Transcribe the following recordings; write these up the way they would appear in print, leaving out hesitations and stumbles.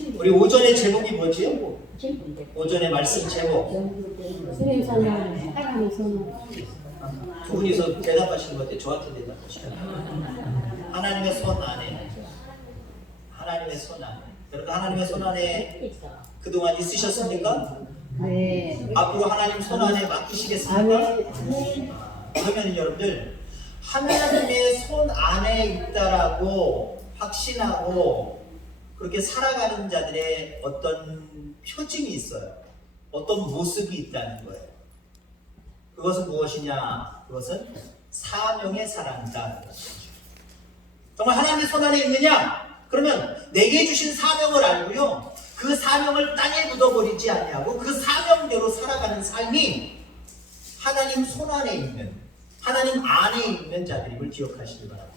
우리 오전의 제목이 뭐지요? 오전의 말씀 제목. 주님 선언, 하나님 선언. 두 분이서 대답하시는 것 같아요. 저한테 대답하시죠. 하나님의 손 안에. 하나님의 손 안에. 여러분 하나님의 손 안에 그동안 있으셨습니까? 네. 앞으로 하나님 손 안에 맡기시겠습니까? 그러면 여러분들 하나님의 손 안에 있다라고 확신하고 그렇게 살아가는 자들의 어떤 표징이 있어요. 어떤 모습이 있다는 거예요. 그것은 무엇이냐? 그것은 사명의 사랑이다. 정말 하나님의 손 안에 있느냐? 그러면 내게 주신 사명을 알고요. 그 사명을 땅에 묻어버리지 아니하고 그 사명대로 살아가는 삶이 하나님 손 안에 있는, 하나님 안에 있는 자들임을 기억하시기 바랍니다.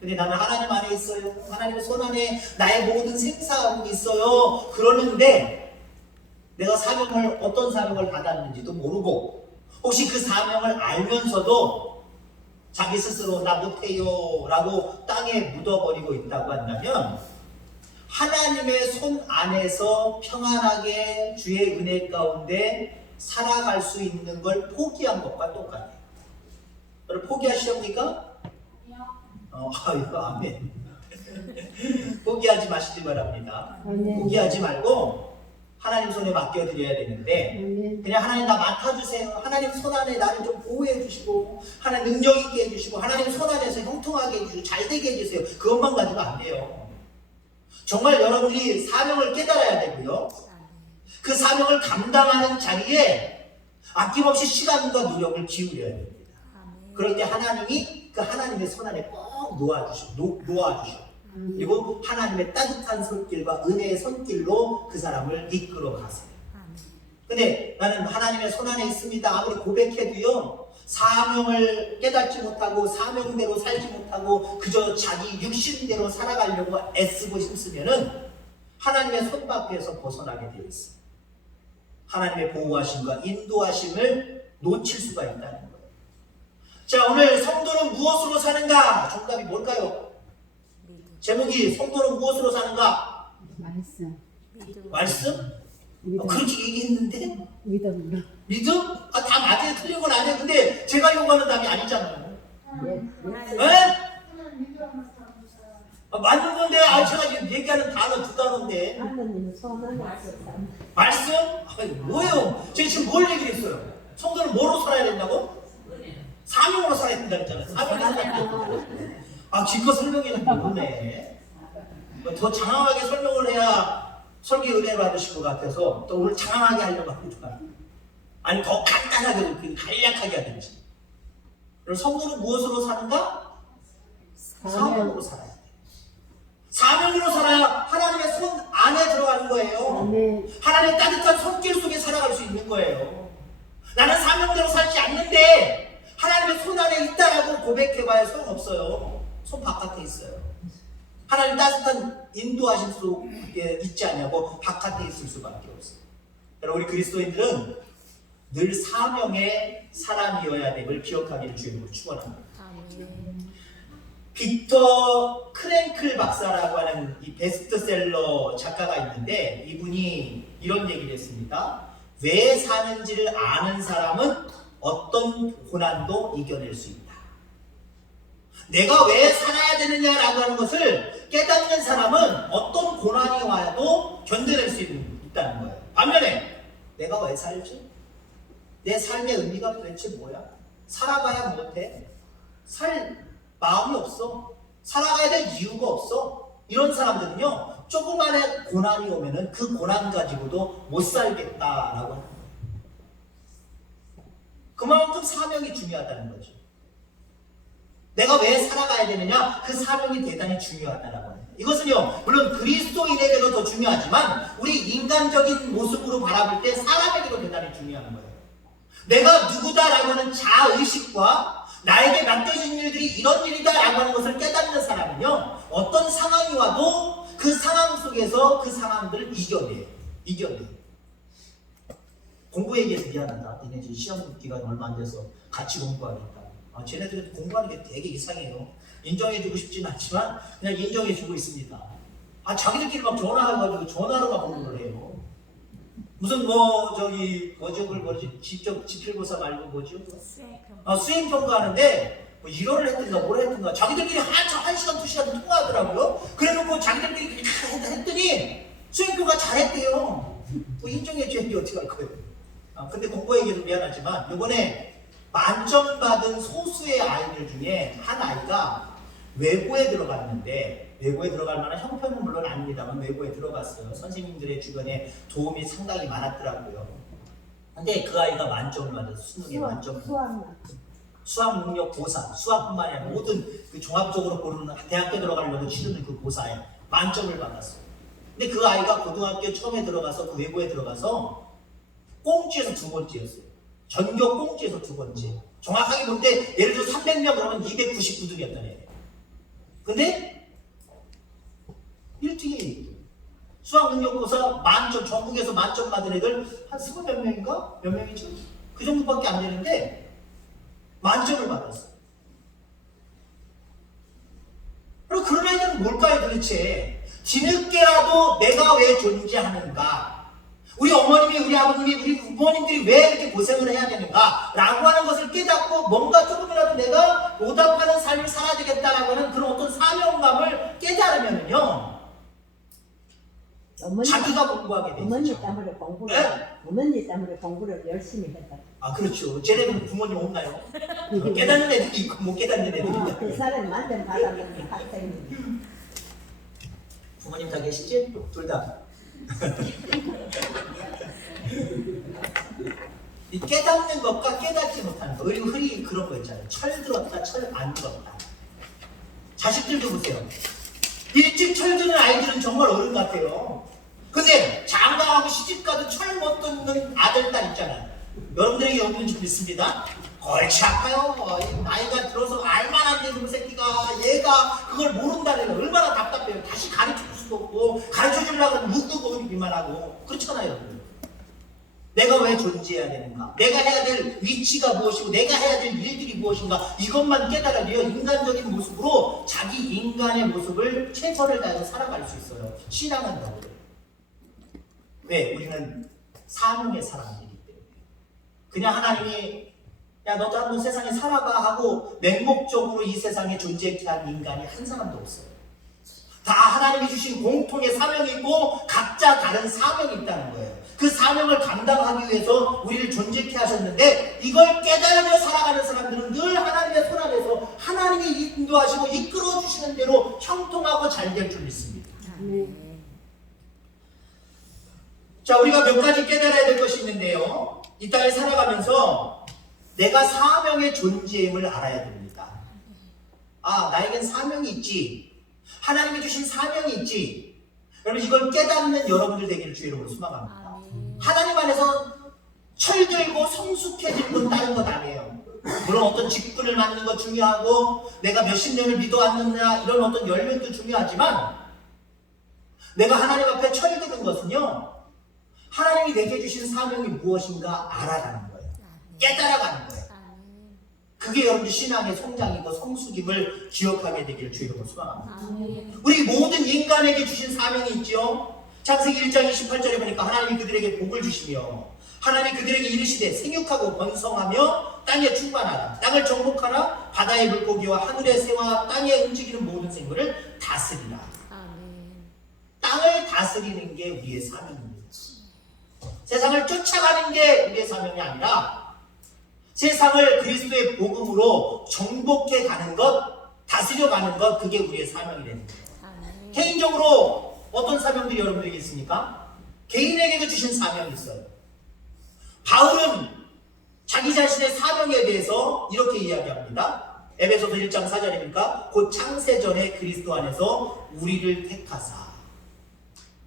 근데 나는 하나님 안에 있어요. 하나님의 손 안에 나의 모든 생사하고 있어요. 그러는데 내가 사명을 어떤 사명을 받았는지도 모르고 혹시 그 사명을 알면서도 자기 스스로 나 못해요 라고 땅에 묻어버리고 있다고 한다면 하나님의 손 안에서 평안하게 주의 은혜 가운데 살아갈 수 있는 걸 포기한 것과 똑같아요. 여러분 포기하시렵니까? 이거 아멘. 포기하지 마시기 바랍니다. 포기하지 말고 하나님 손에 맡겨드려야 되는데 그냥 하나님 나 맡아주세요. 하나님 손 안에 나를 좀 보호해 주시고 하나님 능력 있게 해주시고 하나님 손 안에서 형통하게 해주시고 잘되게 해주세요. 그것만 가지고 안 돼요. 정말 여러분이 사명을 깨달아야 되고요. 그 사명을 감당하는 자리에 아낌없이 시간과 노력을 기울여야 됩니다. 그럴 때 하나님이 그 하나님의 손 안에 꼭 놓아주시고 그리고 하나님의 따뜻한 손길과 은혜의 손길로 그 사람을 이끌어 가세요. 근데 나는 하나님의 손 안에 있습니다. 아무리 고백해도요. 사명을 깨닫지 못하고 사명대로 살지 못하고 그저 자기 육신대로 살아가려고 애쓰고 힘쓰면은 하나님의 손 밖에서 벗어나게 되어 있어요. 하나님의 보호하심과 인도하심을 놓칠 수가 있다는 거예요. 자, 오늘 성도는 무엇으로 사는가? 정답이 뭘까요? 제목이 성도는 무엇으로 사는가? 말씀. 말씀? 그렇게 얘기했는데? 믿음으로. 믿음? 다 맞아요. 틀린 건 아니에요. 근데 제가 요구하는 답이 아니잖아요. 네? 맞는 건데, 제가 지금 얘기하는 단어 두 단어인데. 하나님의 손 안에 말씀? 뭐예요? 제가 지금 뭘 얘기를 했어요? 성도는 뭐로 살아야 된다고? 사명으로 살아야 된다 했잖아요. 사명으로 살아야 된다. 기껏 설명이 모르네. 더 장황하게 설명을 해야 설계 은혜 받으실 것 같아서 또 오늘 장황하게 하려고 합니다. 아니 더 간단하게 간략하게 하든지. 그럼 성도는 무엇으로 사는가? 사명으로 살아야 돼. 사명으로 살아야 하나님의 손 안에 들어가는 거예요. 하나님의 따뜻한 손길 속에 살아갈 수 있는 거예요. 나는 사명대로 살지 않는데 하나님의 손 안에 있다라고 고백해봐야 소용없어요. 손 바깥에 있어요. 하나님 따뜻한 인도하심 속에 있지 않냐고 바깥에 있을 수밖에 없어요. 여러분 우리 그리스도인들은 늘 사명의 사람이어야 됨을 기억하기를 주님으로 축원합니다. 빅터 크랭클 박사라고 하는 이 베스트셀러 작가가 있는데 이분이 이런 얘기를 했습니다. 왜 사는지를 아는 사람은 어떤 고난도 이겨낼 수 있다. 내가 왜 살아야 되느냐라고 하는 것을 깨닫는 사람은 어떤 고난이 와도 견뎌낼 수 있다는 거예요. 반면에 내가 왜 살지? 내 삶의 의미가 도대체 뭐야? 살아가야 못해? 살 마음이 없어? 살아가야 될 이유가 없어? 이런 사람들은요 조그만한 고난이 오면은 그 고난 가지고도 못 살겠다라고 하는 거예요. 그만큼 사명이 중요하다는 거죠. 내가 왜 살아가야 되느냐? 그 사명이 대단히 중요하다라고 합니다. 이것은요, 물론 그리스도인에게도 더 중요하지만 우리 인간적인 모습으로 바라볼 때 사람에게도 대단히 중요한 거예요. 내가 누구다라고 하는 자의식과 나에게 맡겨진 일들이 이런 일이다라고 하는 것을 깨닫는 사람은요, 어떤 상황이 와도 그 상황 속에서 그 상황들을 이겨내요. 공부 얘기해서 미안하다. 니네 지금 시험 기간 얼마 안 돼서 같이 공부하겠다. 쟤네들은 공부하는 게 되게 이상해요. 인정해주고 싶지는 않지만 그냥 인정해주고 있습니다. 자기들끼리 막 전화해가지고 전화로 막 공부를 해요. 무슨 뭐 저기 뭐지 직접 지필고사 말고 뭐죠? 수행평가하는데 뭐 이거를 했든가 뭘 했든가 자기들끼리 한 시간 2시간 통화하더라고요. 그래놓고 자기들끼리 했더니 수행평가 잘했대요. 뭐 인정해줘야지 어떻게 할 거예요. 근데 공부 얘기해서 미안하지만 이번에 만점 받은 소수의 아이들 중에 한 아이가 외고에 들어갔는데, 외고에 들어갈 만한 형편은 물론 아닙니다만 외고에 들어갔어요. 선생님들의 주변에 도움이 상당히 많았더라고요. 근데 그 아이가 만점을 받았어요. 수능에 만점을. 수학 능력 고사, 수학뿐만 아니라 모든 그 종합적으로 고르는 대학교 들어가려고 치르는 그 고사에 만점을 받았어요. 근데 그 아이가 고등학교 처음에 들어가서 그 외고에 들어가서 꽁지에서 2번째였어요. 전교 꽁지에서 2번째. 정확하게 본데 예를 들어 300명 그러면 299등이었다는 얘기예요. 근데 1등이 수학 능력고사 만점, 전국에서 만점 받은 애들 한 20몇 명인가? 몇 명이죠? 그 정도밖에 안 되는데 만점을 받았어요. 그리고 그런 애들은 뭘까요 도대체? 뒤늦게라도 내가 왜 존재하는가? 우리 어머님이, 우리 아버님이, 우리 부모님들이 왜 이렇게 고생을 해야 되는가? 라고 하는 것을 깨닫고 뭔가 조금이라도 내가 보답하는 삶을 살아야 되겠다라고 하는 그런 어떤 사명감을 깨달으면요. 자기가 공부하게 되죠. 어머니 때문에 공부를, 네? 어머니 때문에 공부를 열심히 했다. 그렇죠. 쟤네들은 부모님 없나요? 깨닫는 애들이 있고 못 깨닫는 애들이 있고. 그 사람 만점 받았는 학생이. 부모님 다 계시지? 둘 다. 이 깨닫는 것과 깨닫지 못하는 것. 그리고 흔히 그런 거 있잖아요. 철 들었다, 철 안 들었다. 자식들도 보세요. 일찍 철 드는 아이들은 정말 어른 같아요. 근데 장가하고 시집가도 철 못 듣는 아들, 딸 있잖아요. 여러분들에게 없는 줄 믿습니다. 골치 아파요. 나이가 들어서 알만 안 되는 새끼가 얘가 그걸 모른다는 거 얼마나 답답해요. 다시 가르쳐 줄 수도 없고 가르쳐 주려고 하면 묵도 거기만 하고 그렇잖아요. 여러분. 내가 왜 존재해야 되는가? 내가 해야 될 위치가 무엇이고 내가 해야 될 일들이 무엇인가? 이것만 깨달아야 인간적인 모습으로 자기 인간의 모습을 최선을 다해서 살아갈 수 있어요. 신앙은 그래요. 왜? 우리는 사명의 사람이기 때문에. 그냥 하나님이 야 너도 한번 세상에 살아봐 하고 맹목적으로 이 세상에 존재케 한 인간이 한 사람도 없어요. 다 하나님이 주신 공통의 사명이 있고 각자 다른 사명이 있다는 거예요. 그 사명을 감당하기 위해서 우리를 존재케 하셨는데 이걸 깨달으며 살아가는 사람들은 늘 하나님의 손 안에서 하나님이 인도하시고 이끌어 주시는 대로 형통하고 잘 될 줄 믿습니다. 자, 우리가 몇 가지 깨달아야 될 것이 있는데요. 이 땅에 살아가면서 내가 사명의 존재임을 알아야 됩니다. 나에겐 사명이 있지. 하나님이 주신 사명이 있지. 여러분 이걸 깨닫는 여러분들 되기를 주의 이름으로 소망합니다. 하나님 안에서 철들고 성숙해질 건 다른 것 아니에요. 물론 어떤 직분을 맡는 것 중요하고 내가 몇십 년을 믿어왔느냐 이런 어떤 열매도 중요하지만 내가 하나님 앞에 철드는 것은요. 하나님이 내게 주신 사명이 무엇인가 알아가는 거예요. 깨달아가는 거예요. 그게 여러분들 신앙의 성장이고 성숙임을 기억하게 되기를 주의 이름으로 소망합니다. 우리 모든 인간에게 주신 사명이 있죠. 창세기 1장 28절에 보니까 하나님이 그들에게 복을 주시며 하나님이 그들에게 이르시되 생육하고 번성하며 땅에 충만하라. 땅을 정복하라. 바다의 물고기와 하늘의 새와 땅에 움직이는 모든 생물을 다스리라. 땅을 다스리는 게 우리의 사명입니다. 세상을 쫓아가는 게 우리의 사명이 아니라 세상을 그리스도의 복음으로 정복해 가는 것, 다스려 가는 것, 그게 우리의 사명이 되는 거예요. 개인적으로 어떤 사명들이 여러분들에게 있습니까? 개인에게도 주신 사명이 있어요. 바울은 자기 자신의 사명에 대해서 이렇게 이야기합니다. 에베소서 1장 4절입니까? 곧 창세전에 그리스도 안에서 우리를 택하사.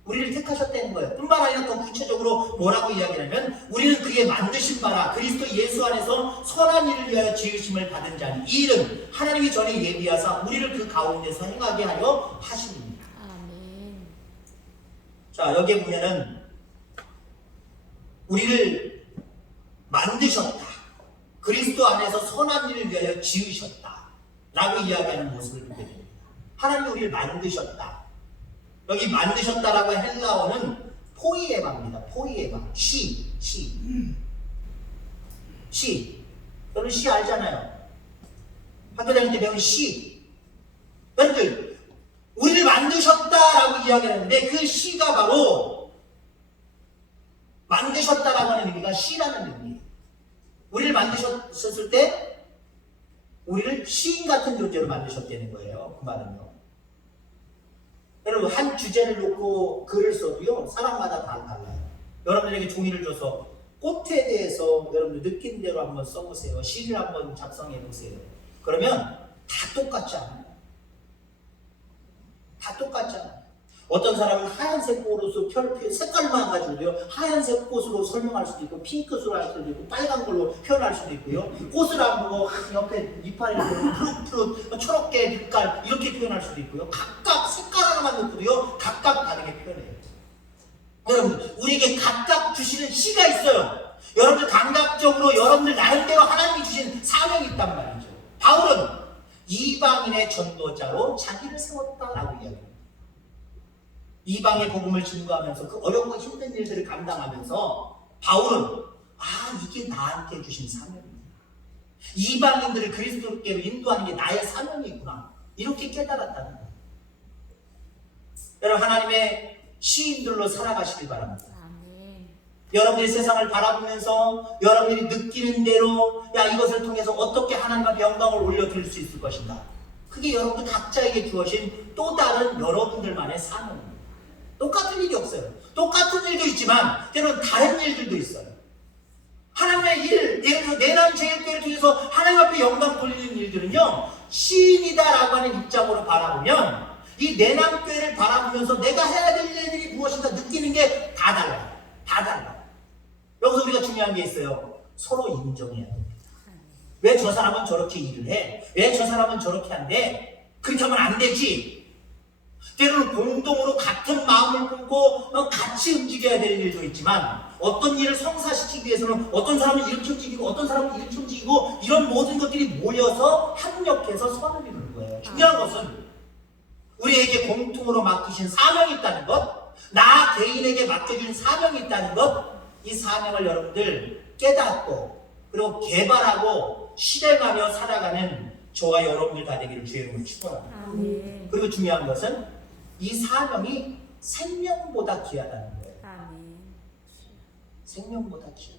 우리를 택하셨다는 거예요. 뿐만 아니라 더 구체적으로 뭐라고 이야기하냐면 우리는 그의 만드신 바라 그리스도 예수 안에서 선한 일을 위하여 지으심을 받은 자니 이 일은 하나님이 전에 예비하사 우리를 그 가운데서 행하게 하려 하십니다. 자, 여기에 보면은 우리를 만드셨다. 그리스도 안에서 선한 일을 위하여 지으셨다. 라고 이야기하는 모습을 보게 됩니다. 하나님이 우리를 만드셨다. 여기 만드셨다라고 헬라어는 포이에바입니다. 포이에바. 시. 여러분 시 알잖아요. 학교 다닐 때 배운 시. 여러분들 우리를 만드셨다라고 이야기하는데 그 시가 바로 만드셨다라고 하는 의미가 시라는 의미예요. 우리를 만드셨을 때 우리를 시인 같은 존재로 만드셨다는 거예요. 그 말은요. 여러분 한 주제를 놓고 글을 써도요 사람마다 다 달라요. 여러분들에게 종이를 줘서 꽃에 대해서 여러분들 느낀 대로 한번 써보세요. 시를 한번 작성해 보세요. 그러면 다 똑같지 않아요. 다 똑같지 않아요. 어떤 사람은 하얀색 꽃으로 색깔만 가지고요 하얀색 꽃으로 설명할 수도 있고 핑크색으로 할 수도 있고 빨간 걸로 표현할 수도 있고요 꽃을 안 보고 옆에 이파리를 푸릇푸릇 초록게 빛깔 이렇게 표현할 수도 있고요 각각 색깔 하나만 놓고도요 각각 다르게 표현해요. 여러분 우리에게 각각 주시는 시가 있어요. 여러분들 감각적으로 여러분들 나름대로 하나님이 주신 사명이 있단 말이죠. 바울은 이방인의 전도자로 자기를 세웠다라고 이야기합니다. 이방의 복음을 증거하면서 그 어렵고 힘든 일들을 감당하면서 바울은 이게 나한테 주신 사명입니다. 이방인들을 그리스도께로 인도하는 게 나의 사명이구나. 이렇게 깨달았다는 거예요. 여러분 하나님의 시인들로 살아가시길 바랍니다. 여러분들이 세상을 바라보면서 여러분들이 느끼는 대로 이것을 통해서 어떻게 하나님 앞에 영광을 올려드릴 수 있을 것인가. 그게 여러분들 각자에게 주어진 또 다른 여러분들만의 사명입니다. 똑같은 일이 없어요. 똑같은 일도 있지만 때로는 다른 일들도 있어요. 하나님의 일, 예를 들어 내남제일교회를 통해서 하나님 앞에 영광 돌리는 일들은요 시인이다라고 하는 입장으로 바라보면 이 내남교회를 바라보면서 내가 해야 될 일들이 무엇인가 느끼는 게 다 달라요. 다 달라요. 여기서 우리가 중요한 게 있어요. 서로 인정해야 됩니다. 왜 저 사람은 저렇게 일을 해? 왜 저 사람은 저렇게 한대? 그렇게 하면 안 되지. 때로는 공동으로 같은 마음을 품고 같이 움직여야 될 일도 있지만 어떤 일을 성사시키기 위해서는 어떤 사람은 이렇게 움직이고 어떤 사람은 이렇게 움직이고 이런 모든 것들이 모여서 합력해서 선을 이루는 거예요. 중요한 것은 우리에게 공통으로 맡기신 사명이 있다는 것, 나 개인에게 맡겨준 사명이 있다는 것, 이 사명을 여러분들 깨닫고 그리고 개발하고 실행하며 살아가는 저와 여러분들 다 되기를 주의 이름으로 축원합니다. 그리고 중요한 것은 이 사명이 생명보다 귀하다는 거예요. 생명보다 귀하다.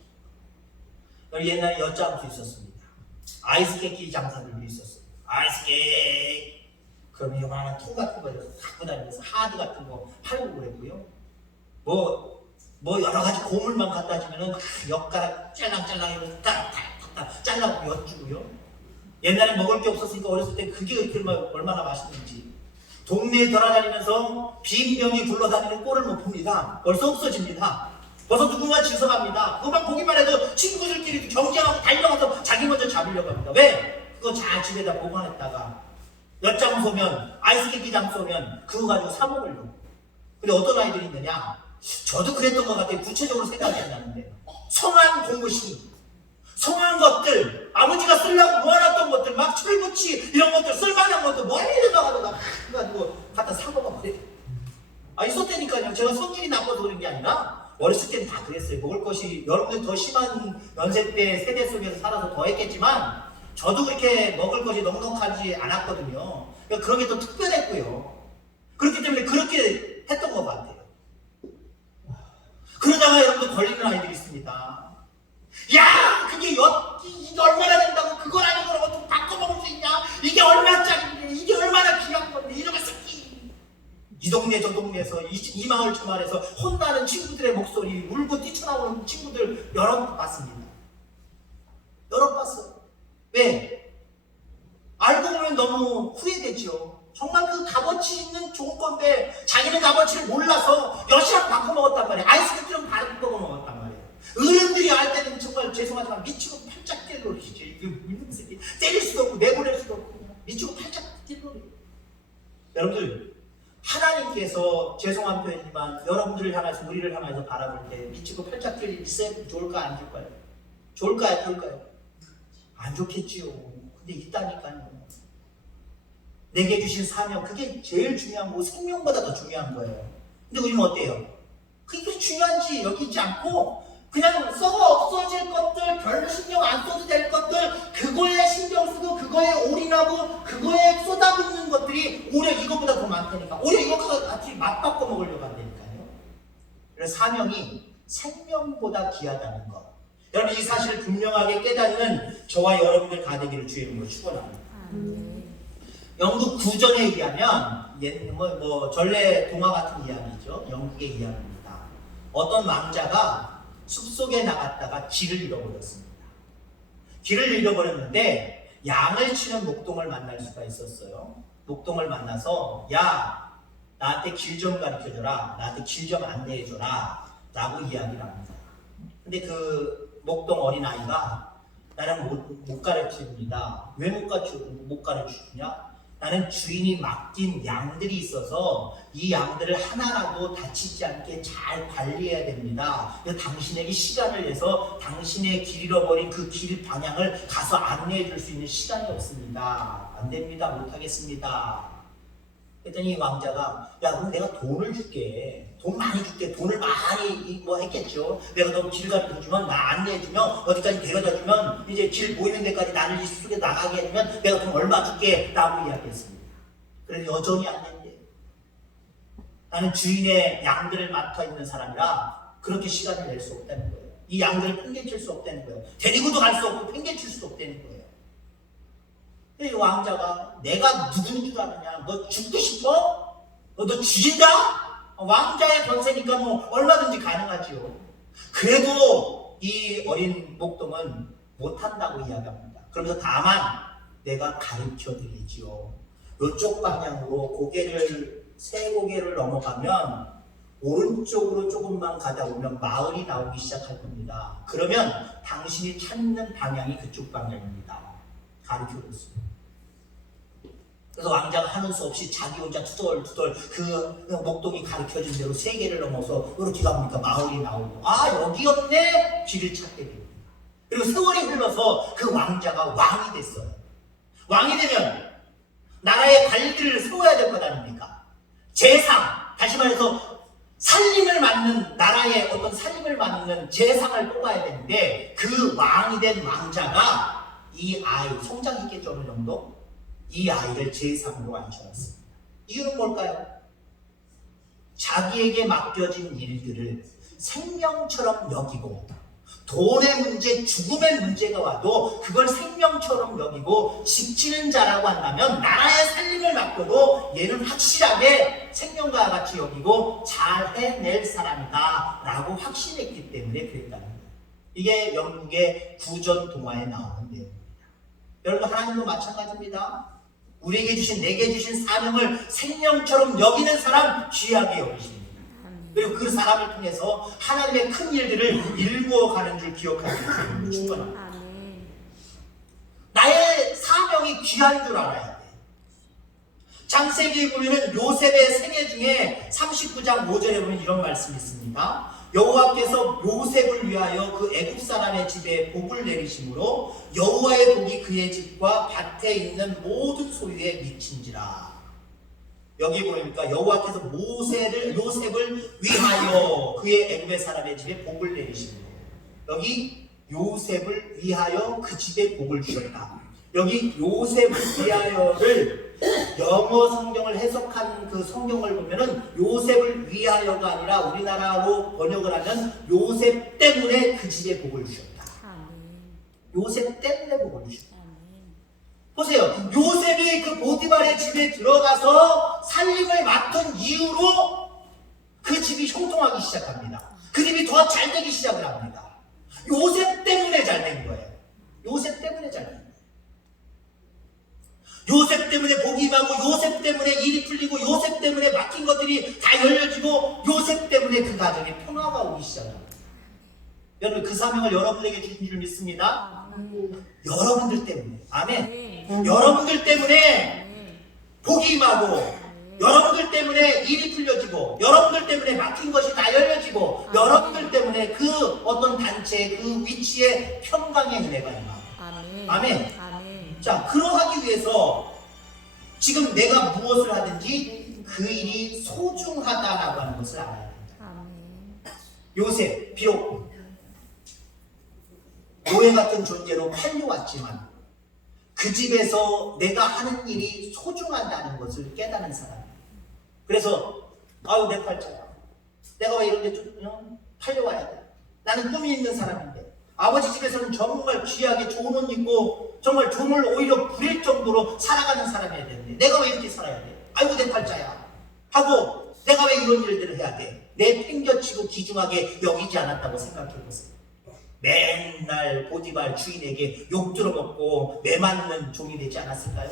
옛날에 엿장수 있었습니다. 아이스케이크 장사들도 있었어요. 아이스케이크. 그러면 요만한 통 같은 거 갖고 다니면서 하드 같은 거 팔고 그랬고요. 뭐 여러 가지 고물만 갖다 주면은 엿가락 짤랑짤랑 해서 딱 잘라고 엿주고요. 옛날에 먹을 게 없었으니까 어렸을 때 그게 얼마나 맛있는지. 동네에 돌아다니면서 빈병이 굴러다니는 꼴을 못 봅니다. 벌써 없어집니다. 벌써 누군가 지성합니다. 그것만 보기만 해도 친구들끼리 경쟁하고 달려가서 자기 먼저 잡으려고 합니다. 왜? 그거 잘 집에다 보관했다가 엿장 쏘면 아이스케이크 장 쏘면 그거 가지고 사 먹으려고. 근데 어떤 아이들이 있느냐? 저도 그랬던 것 같아요. 구체적으로 생각이 안 나는데 성한 고무신, 성한 것들, 아버지가 쓰려고 모아놨던 것들, 막 철붙이 이런 것들, 쓸만한 것들 멀리다 가지고 갖다 사 먹어버려. 있었다니까요. 제가 성질이 나빠서 그런 게 아니라 어렸을 때는 다 그랬어요. 먹을 것이 여러분들 더 심한 연세 때 세대 속에서 살아서 더 했겠지만 저도 그렇게 먹을 것이 넉넉하지 않았거든요. 그러니까 그런 게 더 특별했고요. 그렇기 때문에 그렇게 했던 것 같아요. 그러다가 여러분들 걸리는 아이들이 있습니다. 야, 이게 얼마나 된다고 그걸 아닌 걸 어떻게 바꿔 먹을 수 있냐? 이게 얼마짜리인데, 이게 얼마나 귀한 건데, 이러면 새끼. 이 동네 저 동네에서 이 마을 저 마을에서 혼나는 친구들의 목소리, 울고 뛰쳐나오는 친구들 여러 번 봤습니다. 여러 번 봤어요. 왜? 알고 보면 너무 후회되죠. 정말 그 값어치 있는 좋은 건데 자기는 값어치를 몰라서 엿이랑 바꿔 먹었단 말이에요. 아이스크림이랑 바꿔 먹었단 말이에요. 어른들이 알 때는 정말 죄송하지만 미치고 팔짝 뛸 노릇이죠. 이거 이놈 새끼 때릴 수도 없고 내보낼 수도 없고 미치고 팔짝 뛸 노릇. 여러분들 하나님께서 죄송한 표현이지만 여러분들을 향해서 우리를 향해서 바라볼 때 미치고 팔짝 뛸 일 있어요? 좋을까 안 좋을까요? 좋을까요? 안 좋겠지요. 근데 있다니까요. 내게 주신 사명, 그게 제일 중요한 거고 생명보다 더 중요한 거예요. 근데 우리는 어때요? 그게 중요한지 여기지 않고 그냥 썩어 없어질 것들, 별로 신경 안 써도 될 것들, 그거에 신경 쓰고 그거에 올인하고 그거에 쏟아붓는 것들이 오히려 이것보다 더 많다니까. 오히려 이것과 같이 맞바꿔 먹으려고 한다니까요. 그래서 사명이 생명보다 귀하다는 것. 여러분 이 사실을 분명하게 깨닫는 저와 여러분들 가되기를 주의 이름으로 축원합니다. 영국 구전에 의하면 전래 동화 같은 이야기죠. 영국의 이야기입니다. 어떤 왕자가 숲속에 나갔다가 길을 잃어버렸습니다. 길을 잃어버렸는데 양을 치는 목동을 만날 수가 있었어요. 목동을 만나서 야 나한테 길 좀 가르쳐줘라, 나한테 길 좀 안내해줘라 라고 이야기를 합니다. 근데 그 목동 어린아이가 나는 못 가르칩니다. 왜 못 가르치냐? 나는 주인이 맡긴 양들이 있어서 이 양들을 하나라도 다치지 않게 잘 관리해야 됩니다. 그래서 당신에게 시간을 내서 당신의 길 잃어버린 그 길 방향을 가서 안내해 줄 수 있는 시간이 없습니다. 안 됩니다. 못 하겠습니다. 그랬더니 왕자가 야 그럼 내가 돈을 줄게, 돈 많이 줄게, 돈을 많이 했겠죠. 내가 너 길 가르쳐주면, 나 안내해주면, 어디까지 데려다주면, 이제 길 보이는 데까지 나를 이 숲속에 나가게 해주면 내가 돈 얼마 줄게 라고 이야기했습니다. 그래서 여전히 안 된대. 나는 주인의 양들을 맡아 있는 사람이라 그렇게 시간을 낼 수 없다는 거예요. 이 양들을 팽개칠 수 없다는 거예요. 데리고도 갈 수 없고 팽개칠 수 없다는 거예요. 이 왕자가 내가 누군 줄 아느냐? 너 죽고 싶어? 너 죽인다? 왕자의 권세니까 얼마든지 가능하지요. 그래도 이 어린 목동은 못한다고 이야기합니다. 그러면서 다만 내가 가르쳐 드리지요. 이쪽 방향으로 새 고개를 넘어가면 오른쪽으로 조금만 가다 보면 마을이 나오기 시작할 겁니다. 그러면 당신이 찾는 방향이 그쪽 방향입니다. 가르쳐 줬습니다. 그래서 왕자가 하는 수 없이 자기 혼자 투덜투덜 그 목동이 가르쳐준 대로 세계를 넘어서 이렇게 가보니까 마을이 나오고 여기였네? 길을 찾게 됩니다. 그리고 세월이 흘러서 그 왕자가 왕이 됐어요. 왕이 되면 나라의 관리들을 세워야 될 것 아닙니까? 재상, 다시 말해서 살림을 맡는 나라의 어떤 살림을 맡는 재상을 뽑아야 되는데 그 왕이 된 왕자가 이 아이, 성장 있겠죠 어느 정도? 이 아이를 제상으로 앉혀놨습니다. 이유는 뭘까요? 자기에게 맡겨진 일들을 생명처럼 여기고 돈의 문제, 죽음의 문제가 와도 그걸 생명처럼 여기고 지키는 자라고 한다면 나라의 살림을 맡겨도 얘는 확실하게 생명과 같이 여기고 잘 해낼 사람이다 라고 확신했기 때문에 그랬다는 거예요. 이게 영국의 구전 동화에 나오는 내용입니다. 여러분 하나님도 마찬가지입니다. 우리에게 주신, 내게 주신 사명을 생명처럼 여기는 사람 귀하게 여기십니다. 그리고 그 사람을 통해서 하나님의 큰 일들을 일구어가는 줄 기억하기를 축원합니다. 나의 사명이 귀한 줄 알아야 돼. 창세기에 보면 요셉의 생애 중에 39장 5절에 보면 이런 말씀이 있습니다. 여호와께서 요셉을 위하여 그 애굽 사람의 집에 복을 내리심으로 여호와의 복이 그의 집과 밭에 있는 모든 소유에 미친지라. 여기 보니까 여호와께서 요셉을 위하여 그의 애굽의 사람의 집에 복을 내리심으로, 여기 요셉을 위하여 그 집에 복을 주셨다. 여기 요셉을 위하여를 영어 성경을 해석한 그 성경을 보면은 요셉을 위하여가 아니라 우리나라로 번역을 하면 요셉 때문에 그 집에 복을 주셨다. 요셉 때문에 복을 주셨다. 보세요. 요셉이 그 보디발의 집에 들어가서 살림을 맡은 이후로 그 집이 형통하기 시작합니다. 그 집이 더 잘 되기 시작을 합니다. 요셉 때문에 잘 된 거예요. 요셉 때문에 잘 된 거예요. 요셉 때문에 복이 임하고, 요셉 때문에 일이 풀리고, 요셉 때문에 막힌 것들이 다 열려지고, 요셉 때문에 그 가정에 평화가 오기 시작합니다. 여러분 그 사명을 여러분에게 주신 줄 믿습니다. 여러분들 때문에. 아멘. 여러분들 때문에 복이 임하고, 여러분들 때문에 일이 풀려지고, 여러분들 때문에 막힌 것이 다 열려지고, 여러분들 때문에 그 어떤 단체, 그 위치에 평강의 은혜가 임하고. 아멘. 자, 그러하기 위해서 지금 내가 무엇을 하든지 그 일이 소중하다라고 하는 것을 알아야 된다. 요셉 비록 노예 같은 존재로 팔려왔지만 그 집에서 내가 하는 일이 소중하다는 것을 깨닫는 사람이에요. 그래서 아유 내 팔자야, 내가 왜 이런 데 팔려와야 돼? 나는 꿈이 있는 사람인데 아버지 집에서는 정말 귀하게 좋은 옷 입고 정말 종을 오히려 부릴 정도로 살아가는 사람이어야 되는데 내가 왜 이렇게 살아야 돼? 아이고 내 팔자야 하고 내가 왜 이런 일들을 해야 돼? 내 팽겨치고 기중하게 여기지 않았다고 생각해보세요. 맨날 보디발 주인에게 욕 들어먹고 매맞는 종이 되지 않았을까요?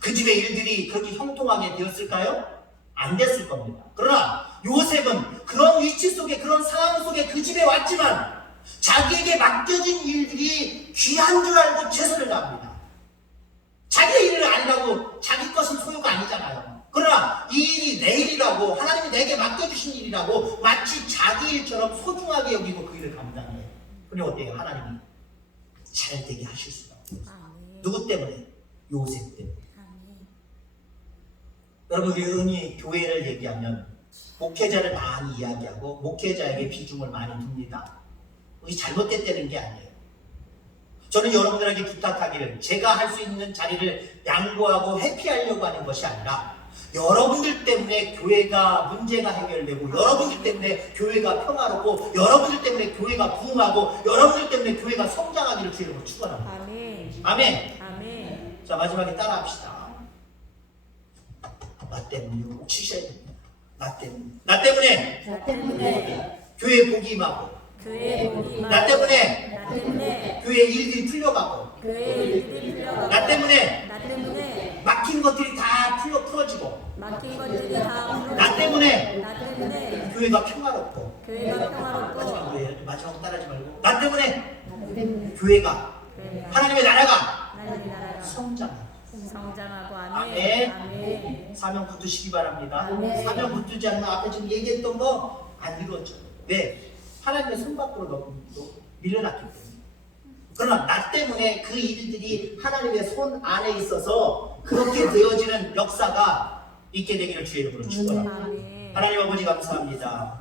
그 집의 일들이 그렇게 형통하게 되었을까요? 안 됐을 겁니다. 그러나 요셉은 그런 위치 속에, 그런 상황 속에 그 집에 왔지만 자기에게 맡겨진 일들이 귀한 줄 알고 최선을 다합니다. 자기의 일을 아니라고, 자기 것은 소유가 아니잖아요. 그러나 이 일이 내 일이라고, 하나님이 내게 맡겨주신 일이라고 마치 자기 일처럼 소중하게 여기고 그 일을 감당해요. 그럼 어때요? 하나님이 잘 되게 하실 수가 없어요. 누구 때문에? 요셉 때문에. 여러분, 우리 은희 교회를 얘기하면 목회자를 많이 이야기하고 목회자에게 비중을 많이 둡니다. 이게 잘못됐다는 게 아니에요. 저는 여러분들에게 부탁하기를, 제가 할 수 있는 자리를 양보하고 회피하려고 하는 것이 아니라 여러분들 때문에 교회가 문제가 해결되고, 여러분들 때문에 교회가 평화롭고, 여러분들 때문에 교회가 부흥하고, 여러분들 때문에 교회가 성장하기를 주님으로 축원합니다. 아멘. 아멘. 아멘. 자, 마지막에 따라합시다. 나 때문에 꼭 치셔야 됩니다. 나 때문에. 나 때문에 나 때문에 교회 복이 임하고, 교회 복이 나 때문에 나 때문에 교회 일들이 풀려가고, 교회 일들이 풀려가고, 나 때문에 나 때문에 막힌 것들이 다 풀어지고, 막힌 것들이 다 풀어지고, 나 때문에 나 때문에 교회가 평화롭고, 교회가 평화롭고, 마지막 따라하지 말고, 나 때문에 나 때문에 교회가, 교회가 하나님의 나라가 하나님의 나라가 성장하고. 성장하고. 아멘. 아멘. 아멘. 사명 붙드시기 바랍니다. 아멘. 사명 붙들지 않으면 앞에 지금 얘기했던 거 안 이루어져요. 왜? 하나님의 손 밖으로 너무 밀려났기 때문에. 그러나 나 때문에 그 일들이 하나님의 손 안에 있어서 그렇게 되어지는 역사가 있게 되기를 주의 이름으로 축원합니다. 아멘. 하나님 아버지 감사합니다.